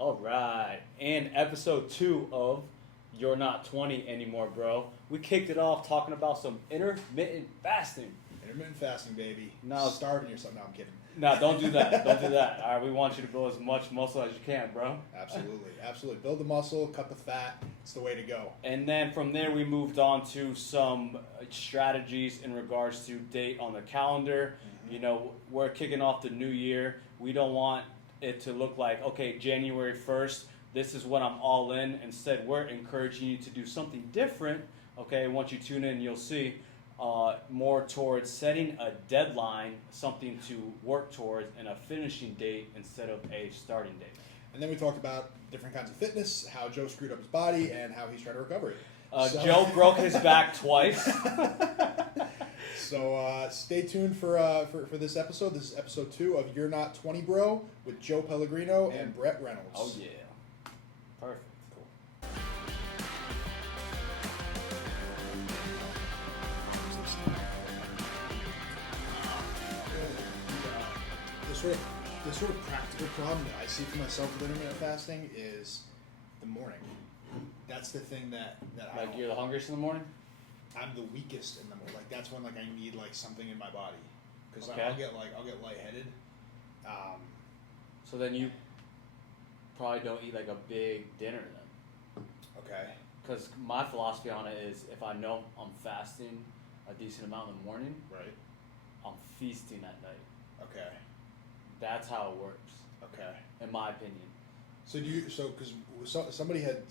All right, and episode 2 of You're Not 20 Anymore, Bro. We kicked it off talking about some intermittent fasting. Intermittent fasting, baby. No. Starving yourself. No, I'm kidding. No, don't do that. Don't do that. All right, we want you to build as much muscle as you can, bro. Absolutely. Absolutely. Build the muscle, cut the fat. It's the way to go. And then from there, we moved on to some strategies in regards to date on the calendar. Mm-hmm. You know, we're kicking off the new year. We don't want it to look like, okay, January 1st, this is when I'm all in. Instead, we're encouraging you to do something different. Okay, once you tune in, you'll see more towards setting a deadline, something to work towards, and a finishing date instead of a starting date. And then we talked about different kinds of fitness, how Joe screwed up his body, and how he's trying to recover it. Joe broke his back twice. So stay tuned for this episode. This is episode 2 of You're Not 20, Bro, with Joe Pellegrino and Brett Reynolds. Oh, yeah. Perfect. Cool. The sort of practical problem that I see for myself with intermittent fasting is the morning. That's the thing that I Like don't, you're the hungriest in the morning? I'm the weakest in the morning. Like that's when I need something in my body because Okay. I'll get lightheaded. So then you probably don't eat like a big dinner then. Okay. Because my philosophy on it is if I know I'm fasting a decent amount in the morning, Right. I'm feasting at night. Okay. That's how it works, Okay. in my opinion. So because somebody that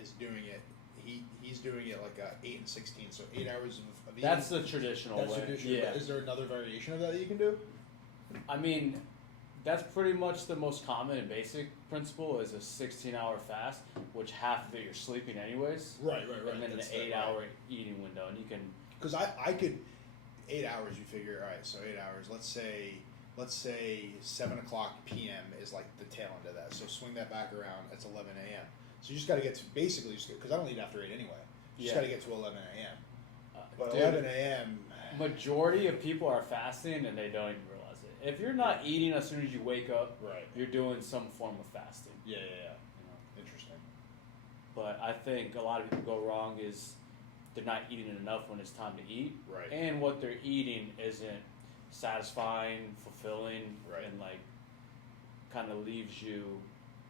is doing it, he's doing it like 8 and 16, so 8 hours of eating. That's the traditional That's way. traditional. Yeah. Is there another variation of that you can do? I mean, that's pretty much the most common and basic principle is a 16-hour fast, which half of it you're sleeping anyways. Right. And then an 8-hour eating window, and you can. Because I could 8 hours. You figure, all right. So 8 hours. Let's say 7 o'clock p.m. is like the tail end of that. So swing that back around. It's 11 a.m. So you just got to get to basically because I don't eat after 8 anyway. You just got to get to 11 a.m. But Dude, 11 a.m. Majority of people are fasting and they don't even realize it. If you're not eating as soon as you wake up, Right. you're doing some form of fasting. Yeah. You know? Interesting. But I think a lot of people go wrong is they're not eating enough when it's time to eat, Right. and what they're eating isn't satisfying, fulfilling, Right. and like kind of leaves you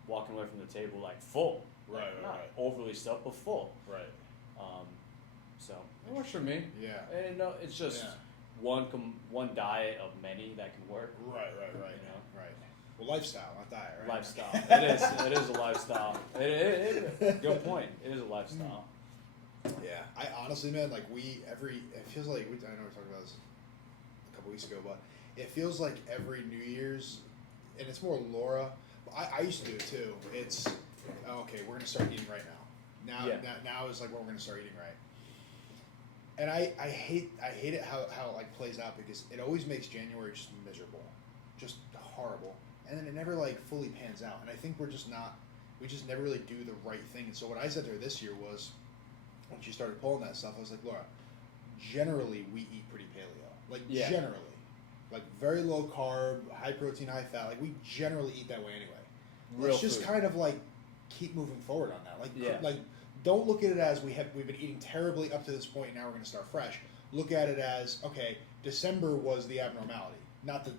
walking away from the table like full, Right, like, right, not right. overly stuffed, but full. Right. So it works for me. Yeah. And it's just Yeah. one diet of many that can work. Right. You know? Right. Well, lifestyle, not diet, right? Lifestyle. It is a lifestyle. Good point. It is a lifestyle. Yeah. I honestly, man, like it feels like, I know we talked about this a couple weeks ago, but it feels like every New Year's, and it's more Laura, but I used to do it too. It's, okay, we're going to start eating right now. Now is like when we're going to start eating right. And I hate it how it like plays out because it always makes January just miserable, just horrible, and then it never like fully pans out. And I think we just never really do the right thing. And so what I said to her this year was, when she started pulling that stuff, I was like, Laura, generally we eat pretty paleo, like generally, like very low carb, high protein, high fat. Like we generally eat that way anyway. Let's just kind of like keep moving forward on that. Like don't look at it as we've been eating terribly up to this point, and now we're going to start fresh. Look at it as, okay, December was the abnormality, not the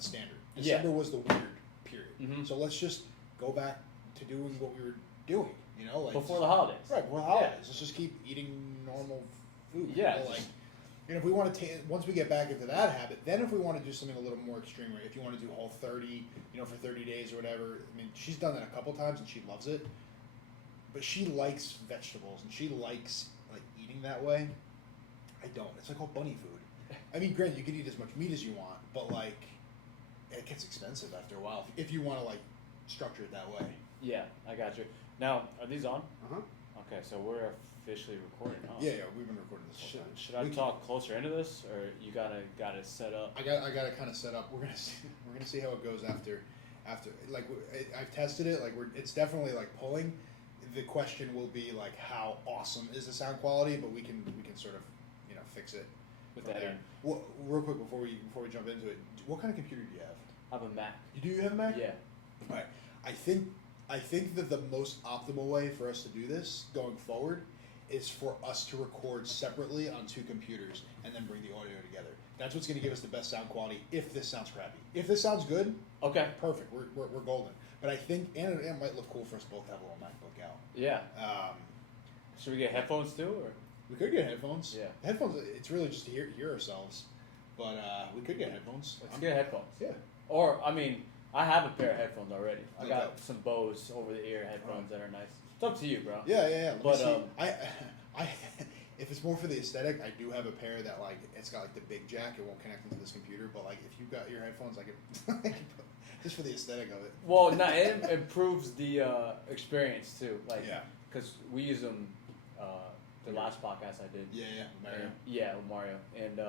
standard. December was the weird period. Mm-hmm. So let's just go back to doing what we were doing, like Before the holidays. Right, before the holidays. Let's just keep eating normal food. Yeah. And if we want to once we get back into that habit, then if we want to do something a little more extreme, right? If you want to do Whole30, for 30 days or whatever. I mean, she's done that a couple times and she loves it. But she likes vegetables and she likes like eating that way. I don't. It's like all bunny food. I mean, granted, you can eat as much meat as you want, but like it gets expensive after a while if you want to like structure it that way. Yeah, I got you. Now, are these on? Uh huh. Okay, so we're officially recording, huh? Yeah, we've been recording this whole time. Should I talk closer into this, or you got it set up? I got to kind of set up. We're gonna see how it goes after like I've tested it. Like it's definitely like pulling. The question will be like how awesome is the sound quality, but we can sort of fix it With from that there. in. Well, real quick before we jump into it, what kind of computer do you have? I have a Mac. You have a Mac? Yeah. All right. I think that the most optimal way for us to do this going forward is for us to record separately on 2 computers and then bring the audio together. That's what's going to give us the best sound quality. If this sounds crappy, if this sounds good, Okay. perfect. We're golden. But I think and it might look cool for us both to have a little MacBook out. Yeah. Um, Should we get headphones too, or? we could get headphones. Yeah. Headphones. It's really just to hear ourselves. But we could get headphones. Let's get headphones. Yeah. Or, I mean, I have a pair of headphones already. I got Okay. some Bose over-the-ear headphones that are nice. It's up to you, bro. Yeah. Let me But, see. um, I if it's more for the aesthetic, I do have a pair that like it's got like the big jack. It won't connect into this computer. But like if you've got your headphones, I could just for the aesthetic of it. Well, no, it improves the experience too. Like, Yeah. because we use them. The last podcast I did. Yeah. Mario. And- yeah, with Mario, and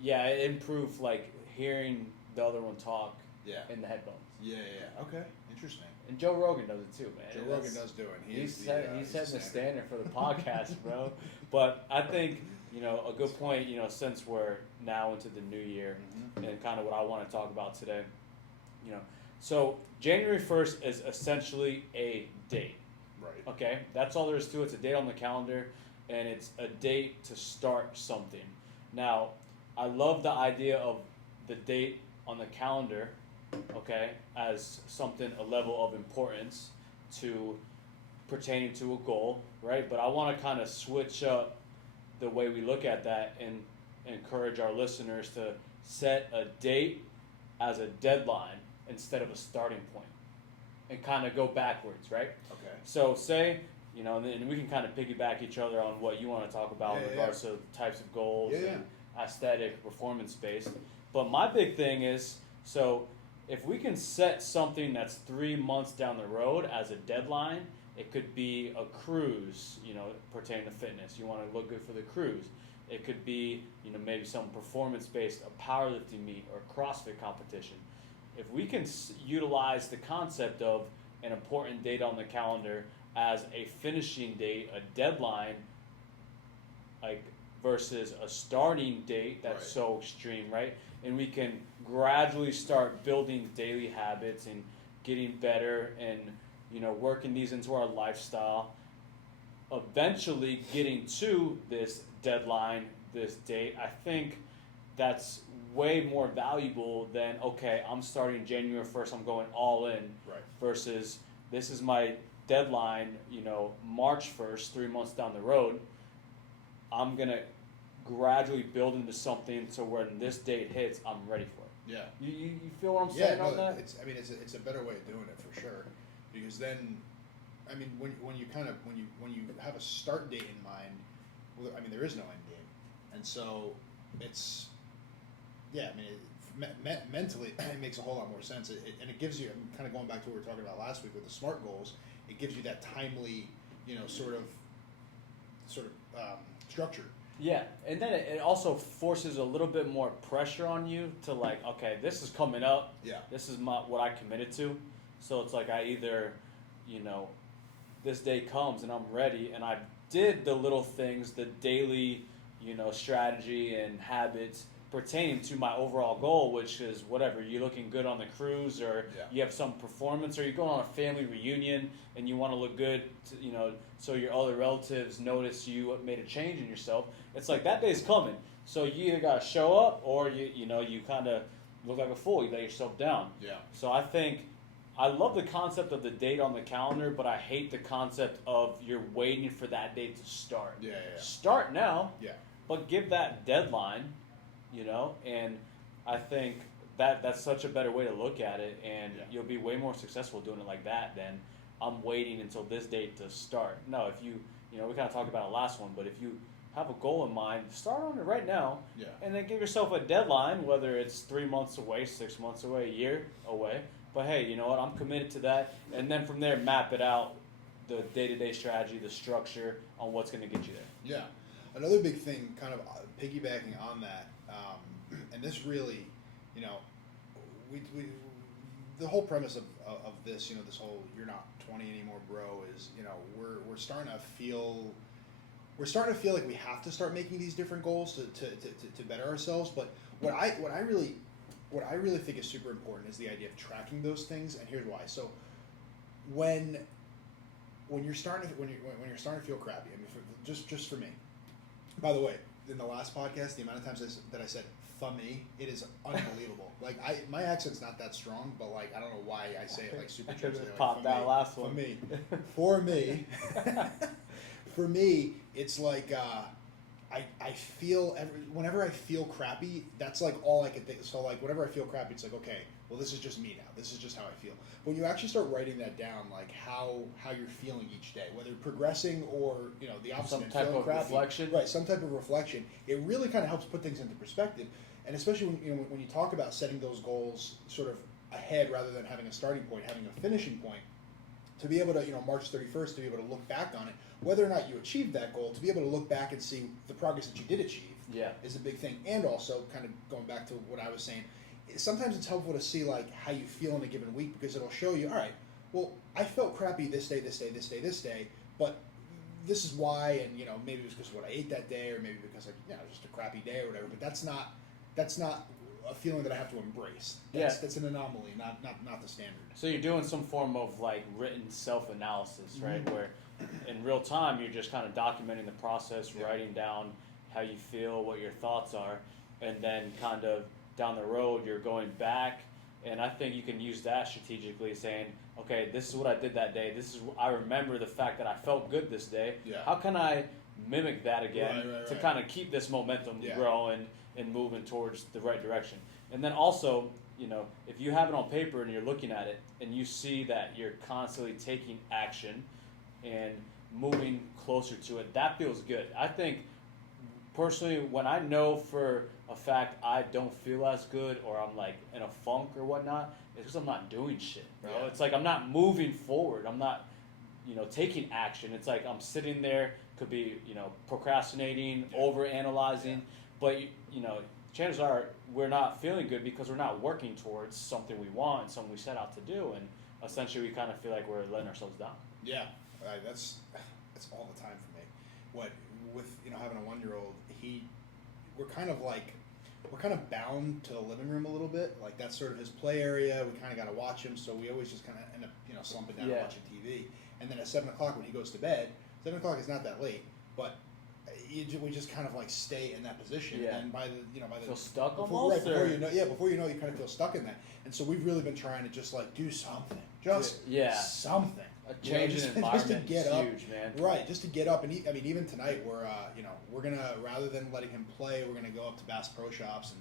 yeah, it improved like hearing the other one talk Yeah. in the headphones. Yeah. Okay. Interesting. And Joe Rogan does it too, man. Joe That's- Rogan does do it. He's the, setting he's the standard for the podcast, bro. But I think a good point. Since we're now into the new year, Mhm. and kind of what I want to talk about today. So January 1st is essentially a date. Right. Okay, that's all there is to it. It's a date on the calendar, and it's a date to start something. Now, I love the idea of the date on the calendar, okay, as something, a level of importance to pertaining to a goal, right? But I want to kind of switch up the way we look at that and encourage our listeners to set a date as a deadline instead of a starting point, and kind of go backwards, right? Okay. So say, and we can kind of piggyback each other on what you want to talk about in Yeah, regards to types of goals Yeah, and aesthetic, performance based. But my big thing is, so if we can set something that's 3 months down the road as a deadline, it could be a cruise, pertaining to fitness. You want to look good for the cruise. It could be, maybe some performance based, a powerlifting meet or CrossFit competition. If we can utilize the concept of an important date on the calendar as a finishing date, a deadline, like versus a starting date that's Right. so extreme, right? And we can gradually start building daily habits and getting better and working these into our lifestyle. Eventually getting to this deadline, this date, I think that's way more valuable than, okay, I'm starting January 1st, I'm going all in, Right. versus this is my deadline, March 1st, 3 months down the road. I'm going to gradually build into something so when this date hits, I'm ready for it. Yeah. You feel what I'm Yeah. saying No, on that? it's a better way of doing it for sure, because then, I mean, when you have a start date in mind, well, I mean, there is no end game, and so it's, yeah, I mean, mentally it makes a whole lot more sense, and it gives you, I'm kind of going back to what we were talking about last week with the SMART goals. It gives you that timely, sort of structure. Yeah, and then it also forces a little bit more pressure on you to like, okay, this is coming up. Yeah. This is what I committed to. So it's like I either, this day comes and I'm ready and I did the little things, the daily, strategy and habits pertaining to my overall goal, which is whatever, you're looking good on the cruise or Yeah. you have some performance or you're going on a family reunion and you want to look good, so your other relatives notice you made a change in yourself. It's like that day's coming. So you either got to show up or you kind of look like a fool. You let yourself down. Yeah. So I think I love the concept of the date on the calendar, but I hate the concept of you're waiting for that date to start. Yeah. Start now, Yeah. but give that deadline, and I think that's such a better way to look at it, and Yeah. you'll be way more successful doing it like that than I'm waiting until this date to start. No, if you, we kind of talked about it last one, but if you have a goal in mind, start on it right now, Yeah. and then give yourself a deadline, whether it's 3 months away, 6 months away, a year away. But hey, you know what? I'm committed to that, and then from there, map it out, the day-to-day strategy, the structure on what's going to get you there. Yeah. Another big thing, kind of piggybacking on that, and this really, we the whole premise of this, this whole "you're not 20 anymore, bro," is we're starting to feel like we have to start making these different goals to better ourselves. But what I really what I really think is super important is the idea of tracking those things, and here's why. So when you're starting to when you're starting to feel crappy, I mean, just for me. By the way, in the last podcast, the amount of times that I said "for me," it is unbelievable. Like my accent's not that strong, but like I don't know why I say it like super churchy. Like, Popped that last for one. me, for me, for me, it's like I feel whenever I feel crappy, that's like all I can think. So like whenever I feel crappy, it's like okay, well this is just me now. This is just how I feel. When you actually start writing that down, like how you're feeling each day, whether progressing or the opposite, Some and type feeling of crappy, reflection. right? Some type of reflection. It really kind of helps put things into perspective, and especially when you talk about setting those goals sort of ahead rather than having a starting point, having a finishing point. To be able to, March 31st, to be able to look back on it, whether or not you achieved that goal, to be able to look back and see the progress that you did achieve is a big thing. And also, kind of going back to what I was saying, sometimes it's helpful to see like how you feel in a given week because it'll show you, all right, well, I felt crappy this day, but this is why, and maybe it was because of what I ate that day, or maybe because just a crappy day or whatever. But that's not a feeling that I have to embrace. That's an anomaly, not the standard. So you're doing some form of like written self-analysis, right? Mm-hmm. Where in real time you're just kind of documenting the process, writing down how you feel, what your thoughts are, and then kind of down the road you're going back. And I think you can use that strategically, saying, okay, this is what I did that day. I remember the fact that I felt good this day. Yeah. How can I mimic that again to Right. kind of keep this momentum Yeah. growing and moving towards the right direction? And then also, if you have it on paper and you're looking at it and you see that you're constantly taking action and moving closer to it, that feels good. I think personally, when I know for a fact I don't feel as good or I'm like in a funk or whatnot, it's because I'm not doing shit, bro. Yeah. It's like I'm not moving forward. I'm not, taking action. It's like I'm sitting there, could be, procrastinating, over analyzing, but chances are we're not feeling good because we're not working towards something we want, something we set out to do, and essentially we kind of feel like we're letting ourselves down. Yeah, that's all the time for me. What with having a 1-year-old, we're kind of bound to the living room a little bit. Like that's sort of his play area. We kind of got to watch him, so we always just kind of end up slumping down and watching TV. And then at 7:00 when he goes to bed, 7:00 is not that late, but we just kind of like stay in that position. Yeah. And by the Feel stuck before, almost. before you know, you kind of feel stuck in that. And so we've really been trying to just like do something, something. A change in environment just to get is up, huge, man. Right, just to get up, and even tonight we're gonna, rather than letting him play, we're gonna go up to Bass Pro Shops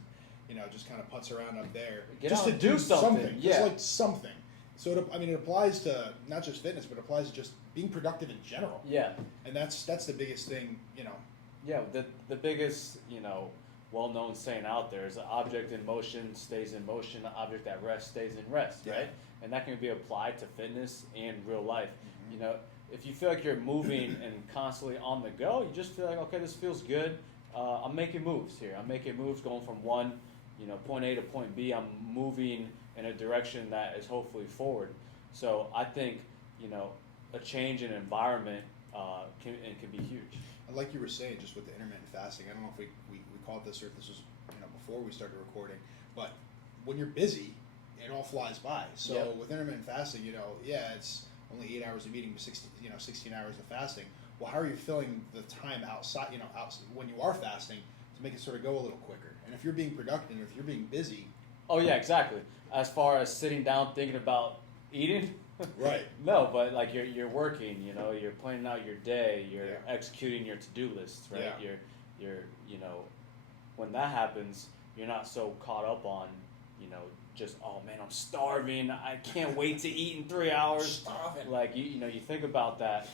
and just kind of putz around up there, Get just out to and do do something. just Yeah. like something. So it applies to not just fitness, but it applies to just being productive in general. Yeah. And that's the biggest thing, Yeah, the biggest, well-known saying out there is an object in motion stays in motion, an object at rest stays in rest, Yeah. right? And that can be applied to fitness and real life. Mm-hmm. If you feel like you're moving and constantly on the go, you just feel like, okay, this feels good. I'm making moves here. I'm making moves going from one, point A to point B. I'm moving in a direction that is hopefully forward. So I think, a change in environment can be huge. And like you were saying, just with the intermittent fasting, I don't know if we called this or if this was before we started recording, but when you're busy, it all flies by. So Yep. with intermittent fasting, it's only 8 hours of eating, 16 hours of fasting. Well, how are you filling the time outside, when you are fasting to make it sort of go a little quicker? And if you're being productive, if you're being busy, Oh yeah, exactly. As far as sitting down thinking about eating, right? no, but like you're working, you're planning out your day, you're Yeah. executing your to-do lists, right? Yeah. You're when that happens, you're not so caught up on, just oh man, I'm starving, I can't wait to eat in 3 hours. Starving. Like you think about that,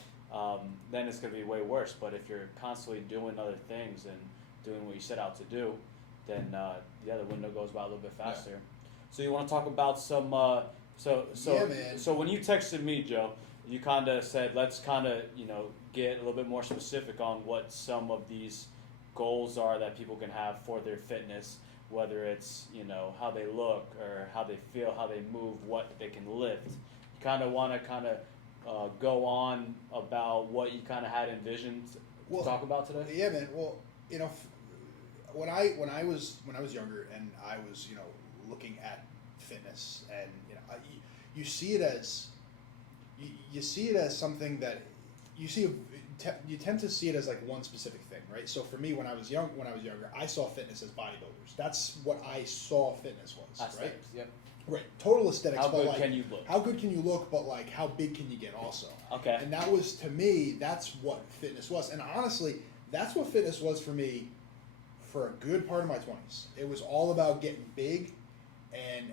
then it's gonna be way worse. But if you're constantly doing other things and doing what you set out to do, then the window goes by a little bit faster. Yeah. So you want to talk about some Yeah, man. so when you texted me, Joe, you kind of said let's kind of get a little bit more specific on what some of these goals are that people can have for their fitness, whether it's how they look or how they feel, how they move, what they can lift. You kind of want to go on about what you kind of had envisioned to talk about today. Yeah, man. Well, when I was younger and I was looking at fitness, and you see it as you see it as something that you tend to see it as like one specific thing, right? So for me, when I was younger, I saw fitness as bodybuilders. That's what I saw fitness was, right? Aesthetics, yep. Right, total aesthetics. How but good like, can you look? How good can you look? But like, how big can you get also? Okay. And that was, to me, that's what fitness was. And honestly, that's what fitness was for me for a good part of my 20s. It was all about getting big and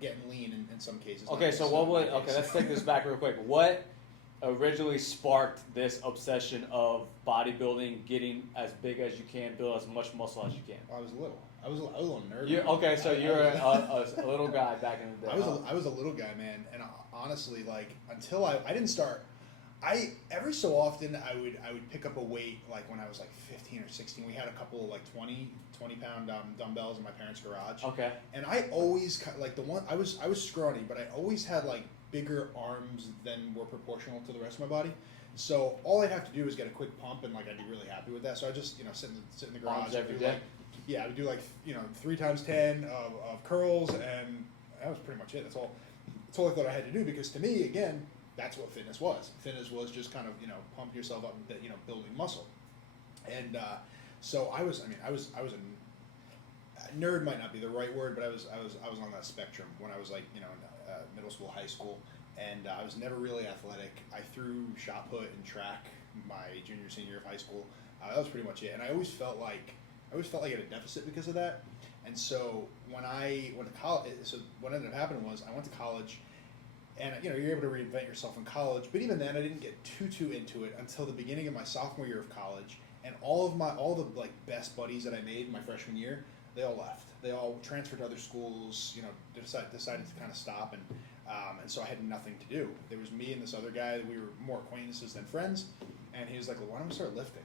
getting lean in some cases. Okay, so what would, okay, let's take this back real quick. What originally sparked this obsession of bodybuilding, getting as big as you can, build as much muscle as you can? I was little. I was a little nerd. Okay, so you're a little guy back in the day. I was a little guy, man, and honestly, like until I didn't start. Every so often I would pick up a weight, like when I was like 15 or 16. We had a couple of like 20 pound dumbbells in my parents' garage. Okay. And I always like I was scrawny, but I always had like bigger arms than were proportional to the rest of my body. So all I'd have to do is get a quick pump, and like I'd be really happy with that. So I just sit in the garage. Arms every day. Yeah, I would do like 3 times 10 of curls, and that was pretty much it. That's all I thought I had to do, because to me, again, that's what fitness was. Fitness was just kind of pump yourself up, building muscle. And so I was a nerd, might not be the right word, but I was on that spectrum when I was like in middle school, high school, and I was never really athletic. I threw shot put and track my junior, senior year of high school. That was pretty much it, and I always felt like I had a deficit because of that. And so when I went to college, so what ended up happening was I went to college, and you're able to reinvent yourself in college. But even then, I didn't get too into it until the beginning of my sophomore year of college. And all the like best buddies that I made my freshman year, they all left. They all transferred to other schools. Decided to kind of stop, and so I had nothing to do. There was me and this other guy. We were more acquaintances than friends. And he was like, "Well, why don't we start lifting?"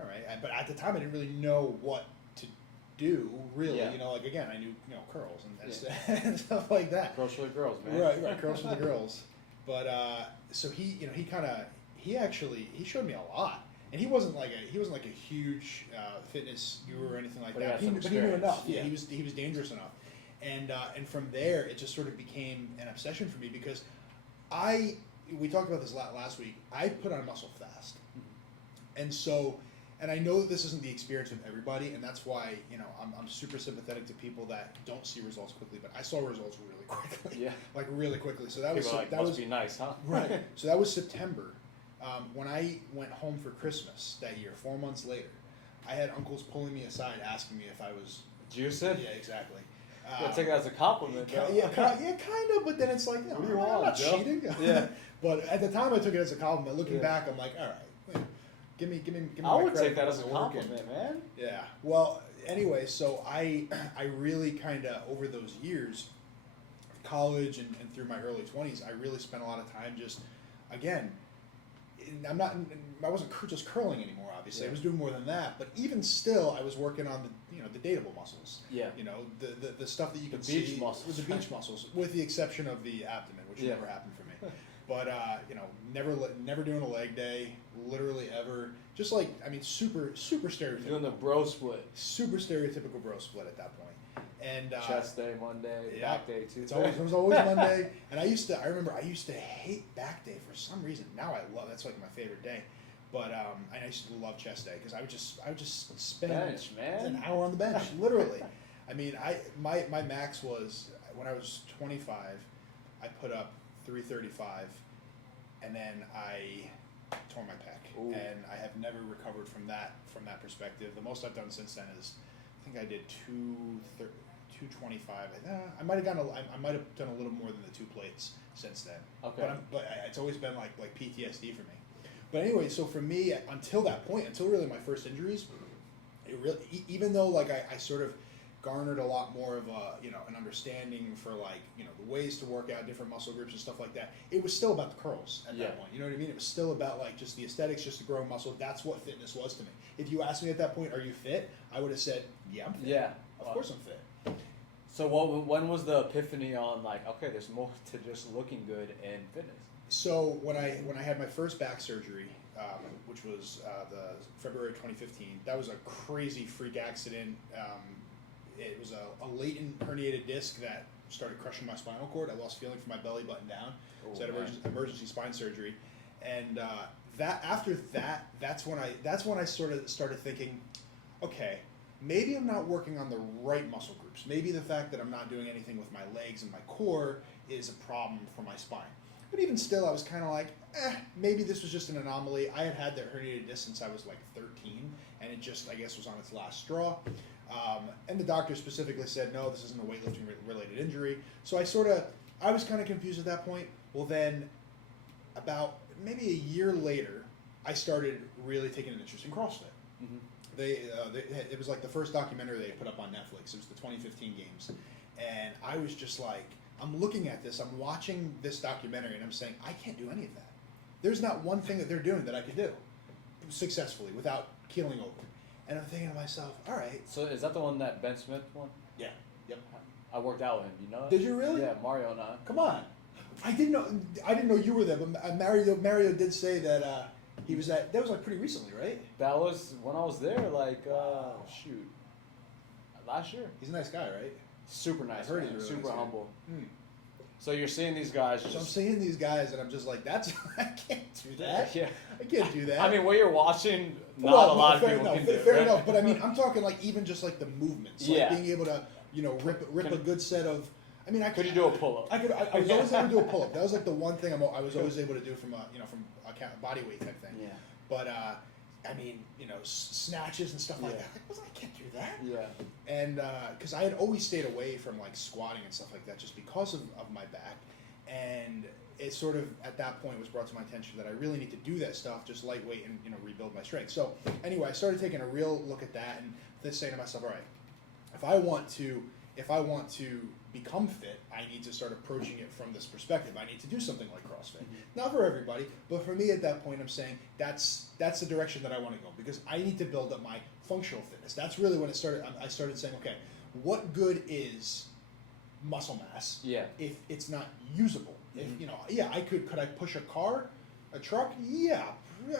All right, but at the time I didn't really know what to do. Really, Yeah. like again, I knew curls and stuff like that. Curls for the girls, man. Right, curls for the girls. But so he showed me a lot, and he wasn't like a huge fitness guru or anything like But he that. had some But he knew experience. enough. Yeah. He was dangerous enough, and from there it just sort of became an obsession for me, because we talked about this last week. I put on muscle fast. And so, and I know that this isn't the experience of everybody, and that's why, I'm super sympathetic to people that don't see results quickly, but I saw results really quickly. Yeah. Like really quickly. So that was, People are like, that must was be nice, huh? right. So that was September. When I went home for Christmas that year, 4 months later, I had uncles pulling me aside asking me if I was Juicing? Yeah, exactly. Yeah, take it as a compliment, though. Yeah, kind of, but then it's like, What do you I'm want, not Joe? cheating. Yeah. But at the time, I took it as a compliment. Looking Yeah. back, I'm like, all right, give me. I my would credit take that for as a the work. compliment, man. Yeah. Well, anyway, so I really kind of, over those years, college and through my early 20s, I really spent a lot of time just, again, I wasn't just curling anymore, obviously. Yeah. I was doing more than that, but even still, I was working on the dateable muscles. Yeah. The stuff that you can beach see. muscles. The beach muscles, with the exception of the abdomen, which Yeah. never happened for me. But never doing a leg day, literally ever. Just like, super stereotypical. Doing the bro split. Super stereotypical bro split at that point. And Chest day, Monday, yeah, back day, Tuesday. it was always Monday. And I remember I used to hate back day for some reason. Now I love, that's like my favorite day. But and I used to love chest day, because I would just spend Bench, man. an hour on the bench, literally. My max was, when I was 25, I put up 335, and then I tore my pec. Ooh. And I have never recovered from that perspective. The most I've done since then is, I think I did 225. I might have done a little more than the 2 plates since then. Okay. But it's always been like PTSD for me. But anyway, so for me, until that point, until really my first injuries, it really, even though like I sort of garnered a lot more of an understanding for the ways to work out different muscle groups and stuff like that, it was still about the curls at that point. You know what I mean? It was still about like just the aesthetics, just to grow muscle. That's what fitness was to me. If you asked me at that point, "Are you fit?" I would have said, "Yeah, I'm fit." Yeah. Of course I'm fit. So when was the epiphany on like, okay, there's more to just looking good and fitness? So when I had my first back surgery, which was the February 2015, that was a crazy freak accident. it was a latent herniated disc that started crushing my spinal cord. I lost feeling from my belly button down. So I had emergency spine surgery, and that's when I sort of started thinking, okay, maybe I'm not working on the right muscle groups. Maybe the fact that I'm not doing anything with my legs and my core is a problem for my spine. But even still, I was kind of like, maybe this was just an anomaly. I had that herniated disc since I was like 13, and it just, I guess, was on its last straw. And the doctor specifically said, no, this isn't a weightlifting related injury. So I was kind of confused at that point. Well, then about maybe a year later, I started really taking an interest in CrossFit. Mm-hmm. It was like the first documentary they put up on Netflix. It was the 2015 games. And I was just like, I'm looking at this, I'm watching this documentary, and I'm saying, I can't do any of that. There's not one thing that they're doing that I could do successfully without keeling over. And I'm thinking to myself, all right. So is that the one that Ben Smith won? Yeah. Yep. I worked out with him. You know that? Did you really? Yeah, Mario and I. Come on. I didn't know you were there, but Mario did say that he was that was like pretty recently, right? That was when I was there, like shoot, last year. He's a nice guy, right? Super nice. I heard man. he's really super nice humble. Hmm. So you're seeing these guys. So I'm seeing these guys, and I'm just like, I can't do that. Yeah. I can't do that. I mean, what you're watching, not a lot of people can do. Fair enough, but I mean, I'm talking like even just like the movements, like Yeah. being able to, rip a good set of. I mean, Could you do a pull-up? I was always able to do a pull-up. That was like the one thing I was always able to do from a body weight type thing. Yeah. But I mean, snatches and stuff like Yeah. that. I can't do that. Yeah. And because I had always stayed away from like squatting and stuff like that, just because of my back. And it sort of at that point was brought to my attention that I really need to do that stuff, just lightweight and rebuild my strength. So anyway, I started taking a real look at that and then saying to myself, all right, if I want to become fit, I need to start approaching it from this perspective. I need to do something like CrossFit. Mm-hmm. Not for everybody, but for me at that point, I'm saying that's the direction that I want to go, because I need to build up my functional fitness. That's really when it started. I started saying, okay, what good is muscle mass if it's not usable? Mm-hmm. If could I push a truck? Yeah,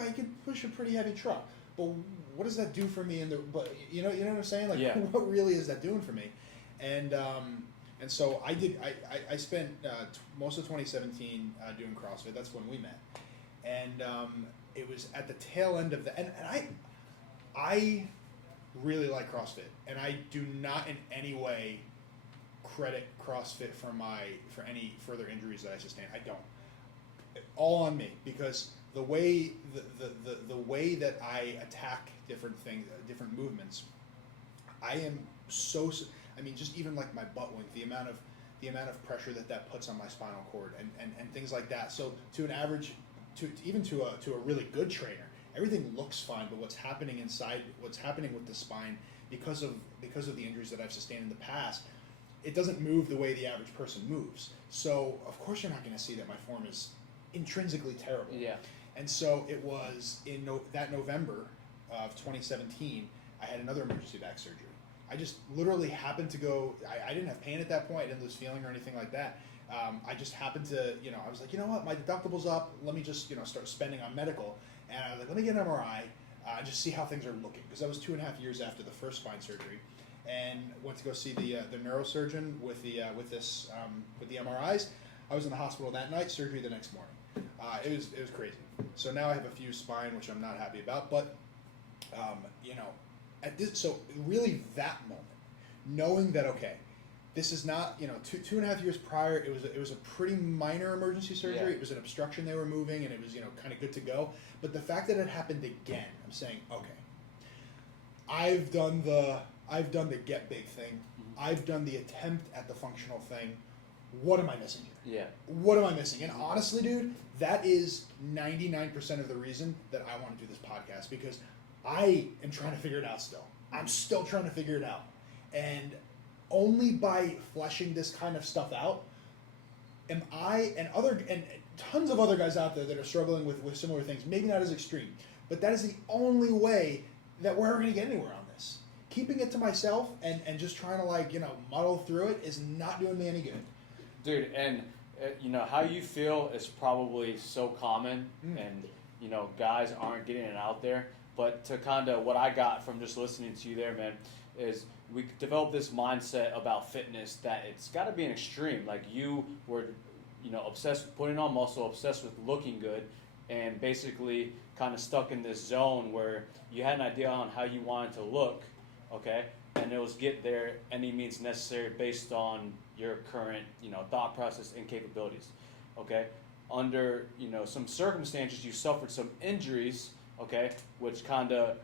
I could push a pretty heavy truck. But what does that do for me but you know what I'm saying? Like, what really is that doing for me? And so I did. I spent most of 2017 doing CrossFit. That's when we met, and it was at the tail end of the. And I really like CrossFit, and I do not in any way credit CrossFit for any further injuries that I sustained. I don't. All on me, because the way the way that I attack different things, different movements, I am so. I mean, just even like my butt wink, the amount of pressure that puts on my spinal cord and things like that. So to an average, to a really good trainer, everything looks fine, but what's happening inside, what's happening with the spine, because of the injuries that I've sustained in the past, it doesn't move the way the average person moves. So of course you're not going to see that my form is intrinsically terrible. Yeah. And so it was in that November of 2017, I had another emergency back surgery. I just literally happened to go. I didn't have pain at that point. I didn't lose feeling or anything like that. I just happened to, I was like, you know what, my deductible's up. Let me just, start spending on medical. And I was like, let me get an MRI and just see how things are looking. Because that was 2.5 years after the first spine surgery, and went to go see the neurosurgeon with the MRIs. I was in the hospital that night. Surgery the next morning. It was crazy. So now I have a fused spine, which I'm not happy about. But so really that moment, knowing that, okay, this is not, 2.5 years prior, it was a pretty minor emergency surgery. Yeah. It was an obstruction they were moving, and it was kind of good to go. But the fact that it happened again, I'm saying, okay, I've done the get big thing. Mm-hmm. I've done the attempt at the functional thing. What am I missing here? Yeah. What am I missing? And honestly, dude, that is 99% of the reason that I want to do this podcast, because I am trying to figure it out still. I'm still trying to figure it out. And only by fleshing this kind of stuff out am I and tons of other guys out there that are struggling with similar things, maybe not as extreme, but that is the only way that we're ever going to get anywhere on this. Keeping it to myself and just trying to muddle through it is not doing me any good. Dude, and how you feel is probably so common, and guys aren't getting it out there. But to kind of what I got from just listening to you there, man, is we developed this mindset about fitness that it's got to be an extreme. Like you were, obsessed with putting on muscle, obsessed with looking good, and basically kind of stuck in this zone where you had an idea on how you wanted to look, okay, and it was get there any means necessary based on your current, thought process and capabilities, okay. Under, some circumstances, you suffered some injuries, okay, which kind of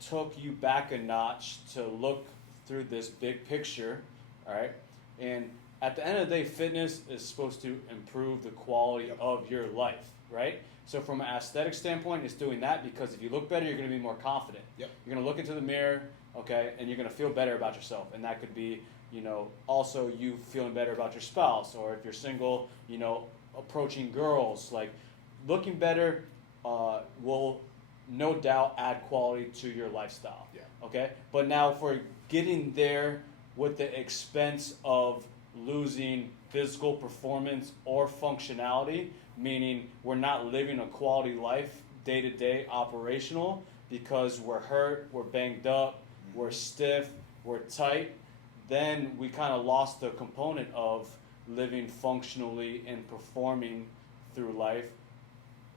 took you back a notch to look through this big picture, all right? And at the end of the day, fitness is supposed to improve the quality of your life, right? So from an aesthetic standpoint, it's doing that because if you look better, you're going to be more confident. Yep. You're going to look into the mirror, okay, and you're going to feel better about yourself. And that could be, also you feeling better about your spouse, or if you're single, approaching girls. Like looking better will no doubt add quality to your lifestyle. Yeah. Okay? But now for getting there with the expense of losing physical performance or functionality, meaning we're not living a quality life day to day operational because we're hurt, we're banged up, we're stiff, we're tight, then we kind of lost the component of living functionally and performing through life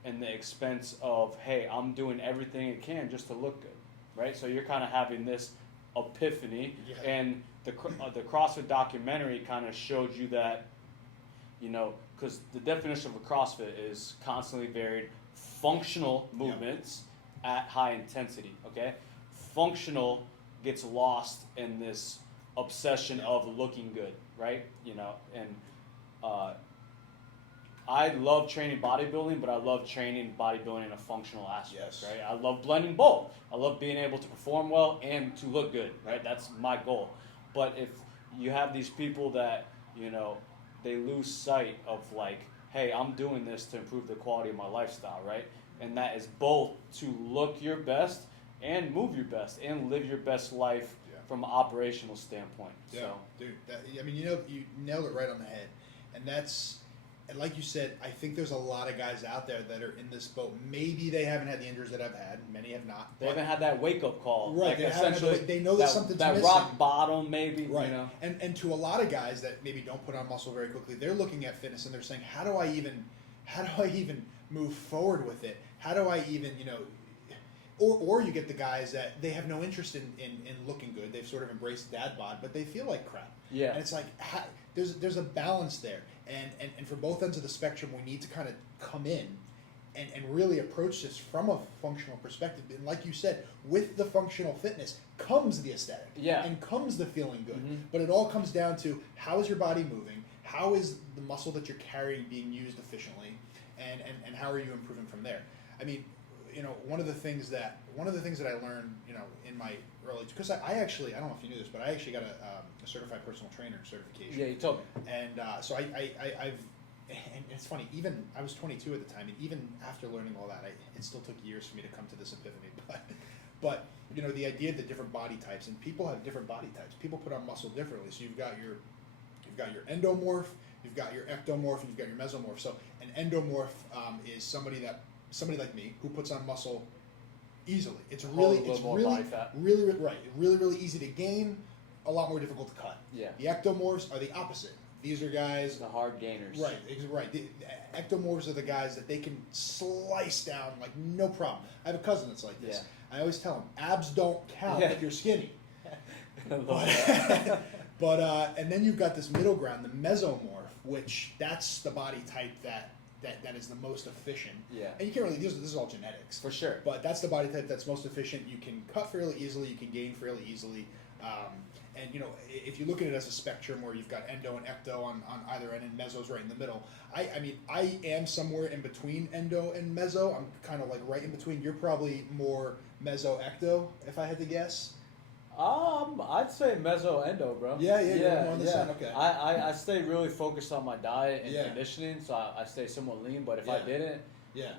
in the expense of, hey, I'm doing everything I can just to look good, right? So you're kind of having this epiphany, and the CrossFit documentary kind of showed you that, because the definition of a CrossFit is constantly varied functional movements at high intensity, okay? Functional gets lost in this obsession of looking good, right? And I love training bodybuilding, but I love training bodybuilding in a functional aspect, right? I love blending both. I love being able to perform well and to look good, right? That's my goal. But if you have these people that, they lose sight of like, hey, I'm doing this to improve the quality of my lifestyle, right? And that is both to look your best and move your best and live your best life from an operational standpoint. Yeah, So. dude. You nailed it right on the head. And like you said, I think there's a lot of guys out there that are in this boat. Maybe they haven't had the injuries that I've had. Many have not. They haven't had that wake-up call. Right. Like They know that something's that missing. rock bottom, maybe. Right. And to a lot of guys that maybe don't put on muscle very quickly, they're looking at fitness and they're saying, how do I even move forward with it? How do I even, or you get the guys that they have no interest in looking good. They've sort of embraced dad bod, but they feel like crap. Yeah. And it's like, there's a balance there. And for both ends of the spectrum, we need to kind of come in and really approach this from a functional perspective. And like you said, with the functional fitness comes the aesthetic. Yeah. And comes the feeling good. Mm-hmm. But it all comes down to how is your body moving? How is the muscle that you're carrying being used efficiently? And how are you improving from there? I mean, one of the things that I learned, in my early, because I actually, I don't know if you knew this, but I actually got a certified personal trainer certification. Yeah, you told me. And so I've, and it's funny, even I was 22 at the time, and even after learning all that, it still took years for me to come to this epiphany. But the idea of the different body types, and people have different body types. People put on muscle differently. So you've got your endomorph, you've got your ectomorph, and you've got your mesomorph. So an endomorph is somebody like me who puts on muscle easily. It's really easy to gain, a lot more difficult to cut. Yeah. The ectomorphs are the opposite. These are guys, the hard gainers. Right. The ectomorphs are the guys that they can slice down like no problem. I have a cousin that's like this. Yeah. I always tell him, abs don't count if you're skinny. But and then you've got this middle ground, the mesomorph, which that's the body type that is the most efficient. Yeah. And you can't really, this is all genetics. For sure. But that's the body type that's most efficient. You can cut fairly easily, you can gain fairly easily. And if you look at it as a spectrum where you've got endo and ecto on either end and meso's right in the middle, I am somewhere in between endo and meso. I'm kind of like right in between. You're probably more meso ecto, if I had to guess. I'd say meso endo, bro. Yeah, you're more on the side. Okay. I stay really focused on my diet and conditioning, so I stay somewhat lean. But if I didn't,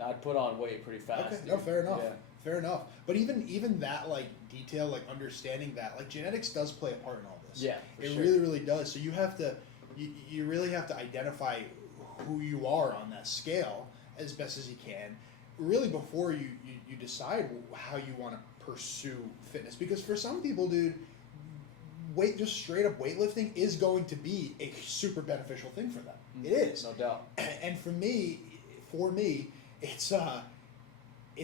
I'd put on weight pretty fast. Okay, no, fair enough. Yeah. Fair enough. But even that like detail, like understanding that, like genetics does play a part in all this. Yeah, it really, really does. So you have to, you really have to identify who you are on that scale as best as you can, really before you decide how you want to pursue fitness. Because for some people, dude, just straight up weightlifting is going to be a super beneficial thing for them. It is. No doubt. And for me, it's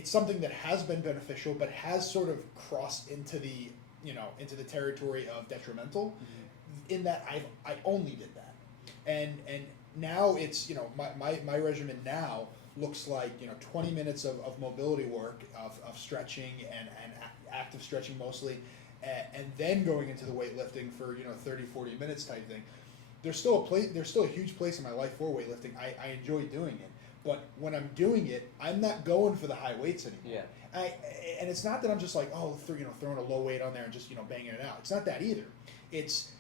something that has been beneficial, but has sort of crossed into the territory of detrimental, in that I only did that, and now it's my regimen now looks like 20 minutes of mobility work, of stretching and active stretching mostly, and then going into the weightlifting for 30, 40 minutes type thing. There's still a huge place in my life for weightlifting. I enjoy doing it, but when I'm doing it, I'm not going for the high weights anymore. Yeah. And it's not that I'm just like, throwing a low weight on there and just banging it out. It's not that either. It's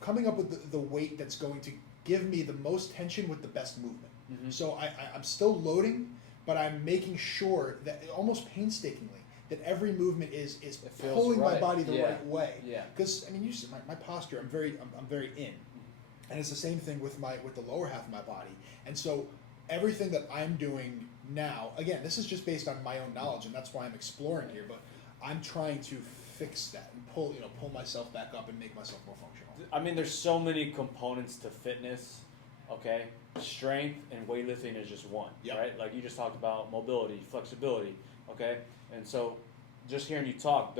coming up with the weight that's going to give me the most tension with the best movement. Mm-hmm. So I'm still loading, but I'm making sure that, almost painstakingly, that every movement is pulling my body the right way. Yeah. Because you see my posture. I'm very in, and it's the same thing with the lower half of my body. And so everything that I'm doing now, again, this is just based on my own knowledge, and that's why I'm exploring here. But I'm trying to fix that and pull myself back up and make myself more functional. I mean, there's so many components to fitness. Okay, strength and weightlifting is just one. Yep. Right? Like you just talked about mobility, flexibility. Okay, and so just hearing you talk,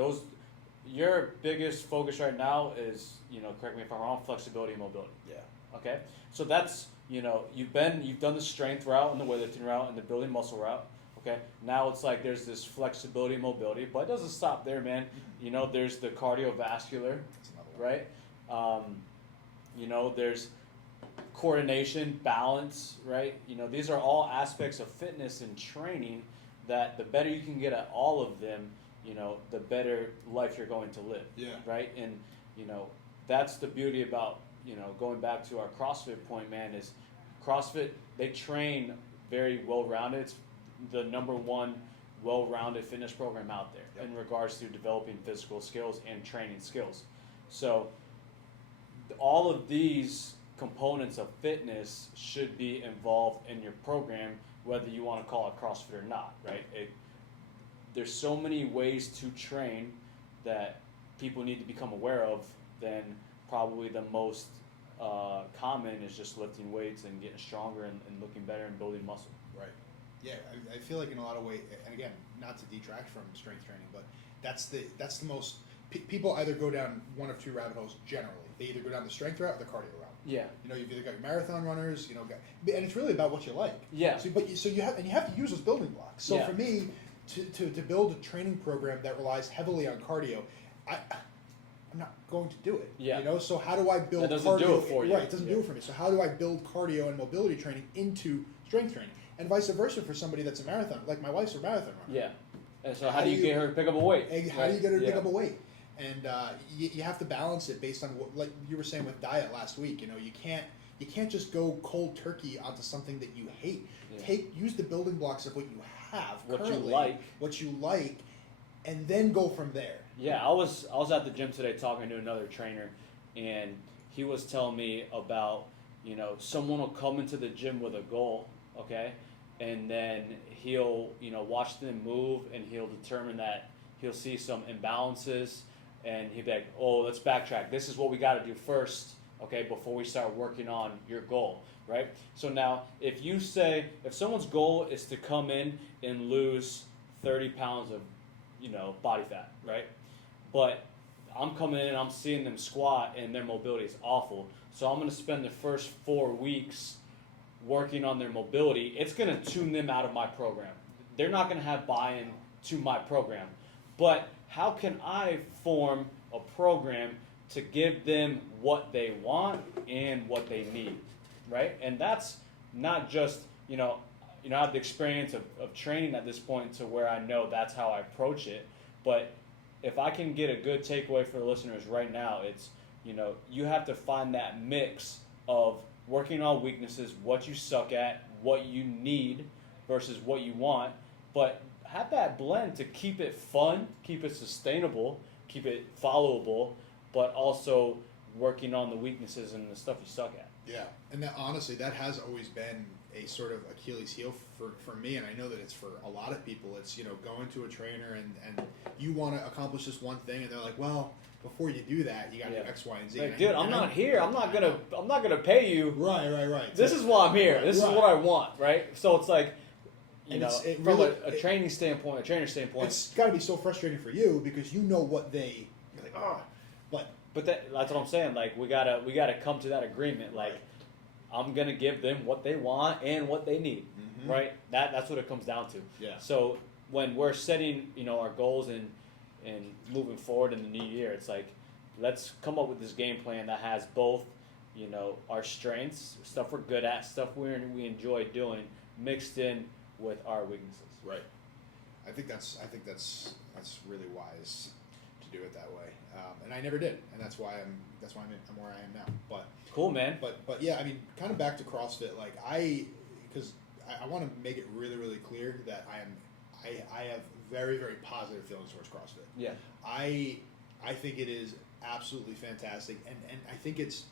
your biggest focus right now is, correct me if I'm wrong, flexibility and mobility. Yeah. Okay, so that's you've done the strength route and the weightlifting route and the building muscle route. Okay, now it's like there's this flexibility and mobility, but it doesn't stop there, man. There's the cardiovascular, That's another one. right? There's coordination, balance, right? These are all aspects of fitness and training that the better you can get at all of them, the better life you're going to live. Yeah. Right? And, that's the beauty about, going back to our CrossFit point, man, is CrossFit, they train very well-rounded. It's the number one well-rounded fitness program out there. Yep. In regards to developing physical skills and training skills. So all of these components of fitness should be involved in your program, whether you want to call it CrossFit or not, right? There's so many ways to train that people need to become aware of. Then probably the most common is just lifting weights and getting stronger and looking better and building muscle. Right. Yeah, I feel like in a lot of ways, and again, not to detract from strength training, but that's the most people either go down one of two rabbit holes generally. They either go down the strength route or the cardio route. Yeah. You've either got your marathon runners, and it's really about what you like. Yeah. So you have to use those building blocks. So for me, to build a training program that relies heavily on cardio, I'm not going to do it. Yeah. So how do I build that doesn't cardio? do it for you. Right, it doesn't do it for me. So how do I build cardio and mobility training into strength training? And vice versa for somebody that's a marathon, like my wife's a marathon runner. Yeah. And so how do you get her to pick up a weight? How do you get her to pick up a weight? And you have to balance it based on what, like you were saying with diet last week. You can't just go cold turkey onto something that you hate. Yeah. Use the building blocks of what you have, What you currently, like. what you like, and then go from there. Yeah, I was at the gym today talking to another trainer, and he was telling me about, someone will come into the gym with a goal, okay, and then he'll, watch them move, and he'll determine that he'll see some imbalances, and he'll be like, oh, let's backtrack. This is what we got to do first, okay, before we start working on your goal, right? So now, if someone's goal is to come in and lose 30 pounds of, body fat, right? But I'm coming in and I'm seeing them squat and their mobility is awful. So I'm going to spend the first 4 weeks working on their mobility. It's going to tune them out of my program. They're not going to have buy-in to my program. But how can I form a program to give them what they want and what they need, right? And that's not just, I have the experience of training at this point to where I know that's how I approach it. But if I can get a good takeaway for the listeners right now, it's, you have to find that mix of working on weaknesses, what you suck at, what you need versus what you want, but have that blend to keep it fun, keep it sustainable, keep it followable, but also working on the weaknesses and the stuff you suck at. Yeah, and that honestly, that has always been a sort of Achilles heel for me, and I know that it's for a lot of people. It's going to a trainer and you want to accomplish this one thing, and they're like, well, before you do that, you got to Yeah. do X, Y, and Z. Like, And dude, I'm not here. I'm not gonna pay you. Right. This is why I'm here. This is Right. what I want, right? So it's like, And know, it from really- a training standpoint, a trainer standpoint. It's got to be so frustrating for you because you know what you're like, oh, But that's what I'm saying. Like we gotta come to that agreement. Like I'm gonna give them what they want and what they need, Mhm. right? That's what it comes down to. Yeah. So when we're setting, our goals and moving forward in the new year, it's like let's come up with this game plan that has both, our strengths, stuff we're good at, stuff we enjoy doing, mixed in with our weaknesses. Right. I think that's really wise to do it that way, and I never did, and that's why I'm where I am now. But Cool, man. but yeah, I mean, kind of back to CrossFit. Like because I want to make it really really clear that I have very very positive feelings towards CrossFit. Yeah. I think it is absolutely fantastic, and I think it's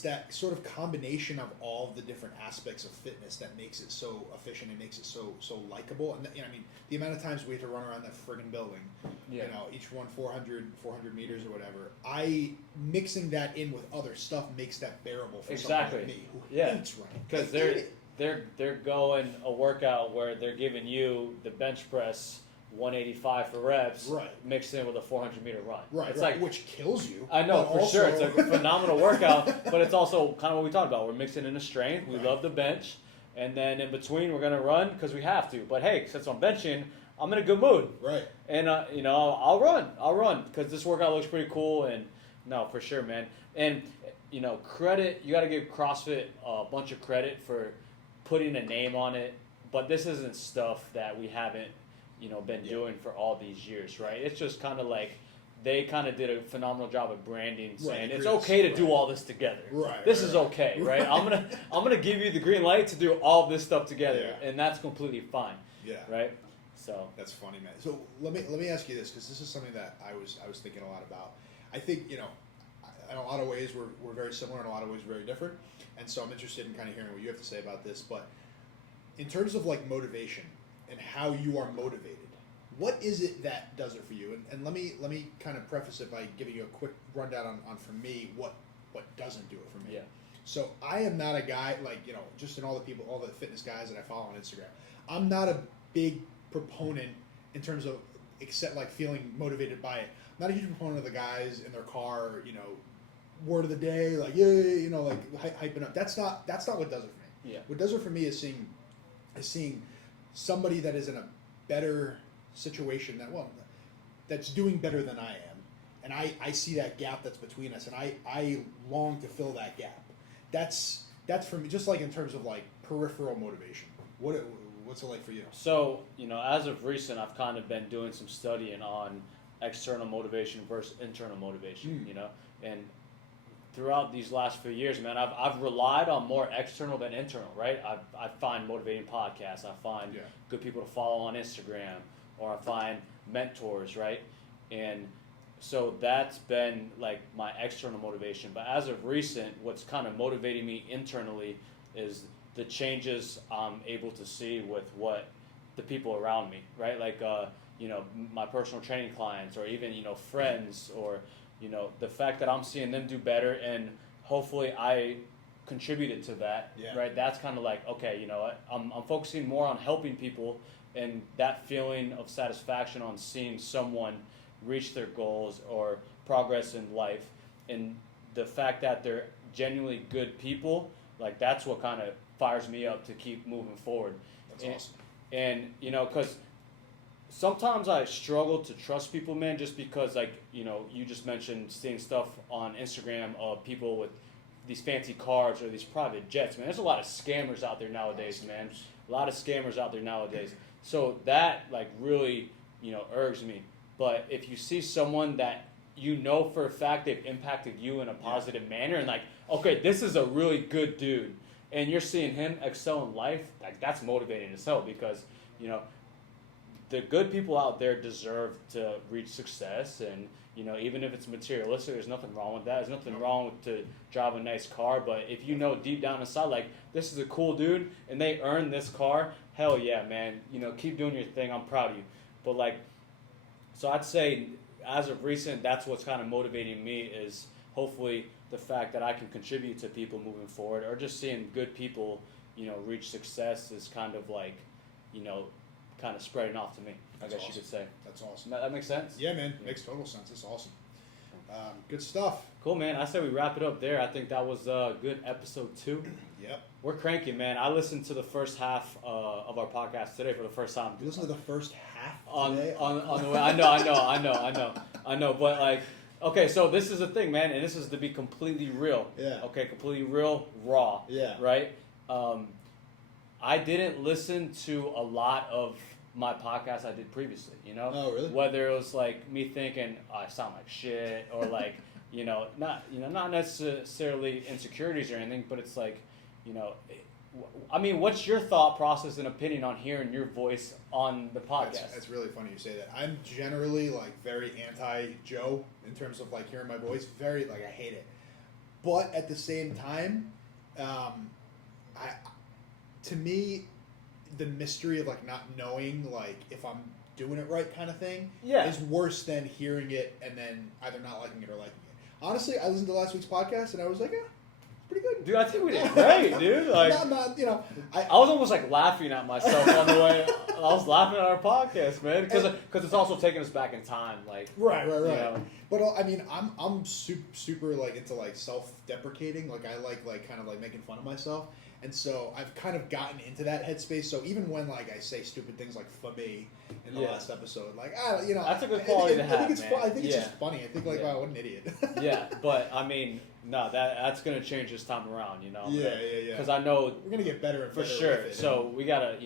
that sort of combination of all the different aspects of fitness that makes it so efficient and makes it so likable. And I mean, the amount of times we have to run around that friggin' building, Yeah. each one 400 meters or whatever. Mixing that in with other stuff makes that bearable for someone like me who Yeah. hates running. Because I hate it. they're going a workout where they're giving you the bench press 185 for reps, Right. mixed in with a 400-meter run. Right, It's right, like which kills you. I know but for also, sure it's a phenomenal workout, but it's also kind of what we talked about. We're mixing in a strength. We Right. love the bench, and then in between we're gonna run because we have to. But hey, since I'm benching, I'm in a good mood, right. and I'll run because this workout looks pretty cool. And no, for sure, man. And credit, you got to give CrossFit a bunch of credit for putting a name on it. But this isn't stuff that we haven't been doing for all these years, right? It's just kind of like they kind of did a phenomenal job of branding, saying it's okay to do all this together. Right. This is okay, right? I'm gonna give you the green light to do all this stuff together, Yeah. and that's completely fine, Yeah. right? So That's funny, man. So let me ask you this, because this is something that I was thinking a lot about. I think in a lot of ways we're very similar, in a lot of ways very different, and so I'm interested in kind of hearing what you have to say about this. But in terms of like motivation and how you are motivated, what is it that does it for you? And let me kind of preface it by giving you a quick rundown on for me what doesn't do it for me. yeah, So I am not a guy like just in all the fitness guys that I follow on Instagram. I'm not a big proponent in terms of except like feeling motivated by it. I'm not a huge proponent of the guys in their car, word of the day, like yay, like hyping up. That's not what does it for me. yeah, What does it for me is seeing somebody that is in a better situation that's doing better than I am, and I see that gap that's between us, and I long to fill that gap. That's for me, just like in terms of like peripheral motivation. What's it like for you? So, as of recent, I've kind of been doing some studying on external motivation versus internal motivation, and throughout these last few years, man, I've relied on more external than internal, right? I find motivating podcasts, I find good people to follow on Instagram, or I find mentors, right? And so that's been like my external motivation. But as of recent, what's kind of motivating me internally is the changes I'm able to see with what the people around me, right? Like, my personal training clients, or even, friends, or, the fact that I'm seeing them do better, and hopefully I contributed to that, right? That's kind of like, okay, you know what? I'm focusing more on helping people, and that feeling of satisfaction on seeing someone reach their goals or progress in life, and the fact that they're genuinely good people, like that's what kind of fires me up to keep moving forward. That's awesome. And because sometimes I struggle to trust people, man, just because, like, you just mentioned seeing stuff on Instagram of people with these fancy cars or these private jets, man. There's a lot of scammers out there nowadays, man. A lot of scammers out there nowadays. So that, like, really, irks me. But if you see someone that for a fact they've impacted you in a positive manner, and like, okay, this is a really good dude, and you're seeing him excel in life, like, that's motivating as hell, because, the good people out there deserve to reach success, and, You know, even if it's materialistic, there's nothing wrong with that. There's nothing wrong with to drive a nice car, but if you know deep down inside, like, this is a cool dude, and they earned this car, hell yeah, man. You know, keep doing your thing. I'm proud of you. But, like, so I'd say, as of recent, that's what's kind of motivating me is hopefully the fact that I can contribute to people moving forward, or just seeing good people, you know, reach success is kind of like, you know, kind of spreading off to me, That's I guess awesome. you could say. That's awesome. That makes sense? Yeah, man. Makes total sense. That's awesome. Good stuff. Cool, man. I say we wrap it up there. I think that was a good episode 2. Yep. We're cranking, man. I listened to the first half of our podcast today for the first time. You listen to the first half on today? the way. I know. But like, okay, so this is the thing, man, and this is to be completely real. Yeah. Okay, completely real, raw. Yeah. Right. I didn't listen to a lot of my podcasts I did previously. You know. Oh, really? Whether it was like me thinking, oh, I sound like shit, or like, not necessarily insecurities or anything, but it's like, I mean, what's your thought process and opinion on hearing your voice on the podcast? That's really funny you say that. I'm generally like very anti-Joe in terms of like hearing my voice. Very like I hate it, but at the same time, to me, the mystery of like not knowing like if I'm doing it right kind of thing is worse than hearing it and then either not liking it or liking it. Honestly, I listened to last week's podcast and I was like, pretty good. Dude, I think we did great, dude. Like, I'm not, I was almost like laughing at myself on the way. I was laughing at our podcast, man, because it's also taking us back in time, like. Right. You know. But I mean, I'm super like into like self-deprecating. Like I like kind of like making fun of myself, and so I've kind of gotten into that headspace. So even when like I say stupid things like "for me" in the last episode, like that's a good quality to have. I think it's man. fun. I think it's just funny. I think like wow, what an idiot. Yeah, but I mean. No, that's gonna change this time around, Yeah. Because I know we're gonna get better and for better sure. with it, So we gotta,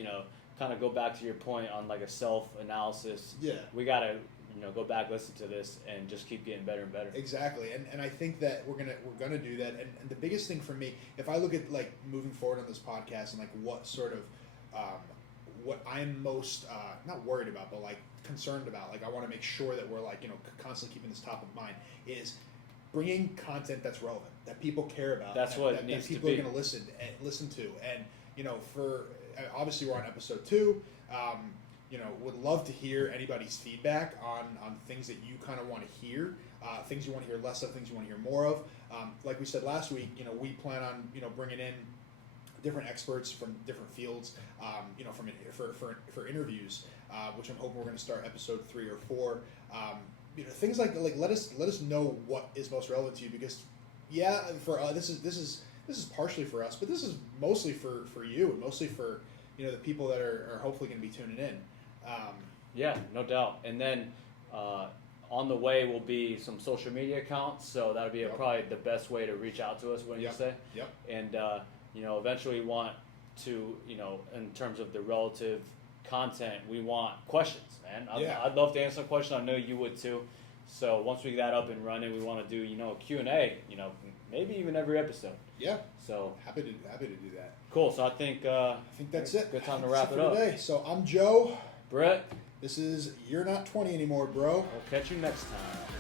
kind of go back to your point on like a self-analysis. Yeah. We gotta, go back, listen to this, and just keep getting better and better. Exactly, and I think that we're gonna do that. And the biggest thing for me, if I look at like moving forward on this podcast and like what sort of what I'm most not worried about, but like concerned about, like I want to make sure that we're like constantly keeping this top of mind is bringing content that's relevant, that people care about. That's what it needs that people to be. are going to listen to, and for obviously we're on episode 2. Would love to hear anybody's feedback on things that you kind of want to hear, things you want to hear less of, things you want to hear more of. Like we said last week, we plan on bringing in different experts from different fields, for interviews, which I'm hoping we're going to start episode 3 or 4. Things like let us know what is most relevant to you, because for this is partially for us, but this is mostly for you and mostly for the people that are hopefully going to be tuning in. Yeah, no doubt. And then on the way will be some social media accounts, so that'll be probably the best way to reach out to us. What do you say? Yep. And eventually we want to in terms of the relative content, we want questions, man. I'd love to answer a question. I know you would too. So once we get that up and running, we want to do a Q&A, maybe even every episode. Yeah. So happy to do that. Cool. So I think that's it. Good time to wrap it up. Today. So I'm Joe. Brett. This is You're Not 20 Anymore, bro. We'll catch you next time.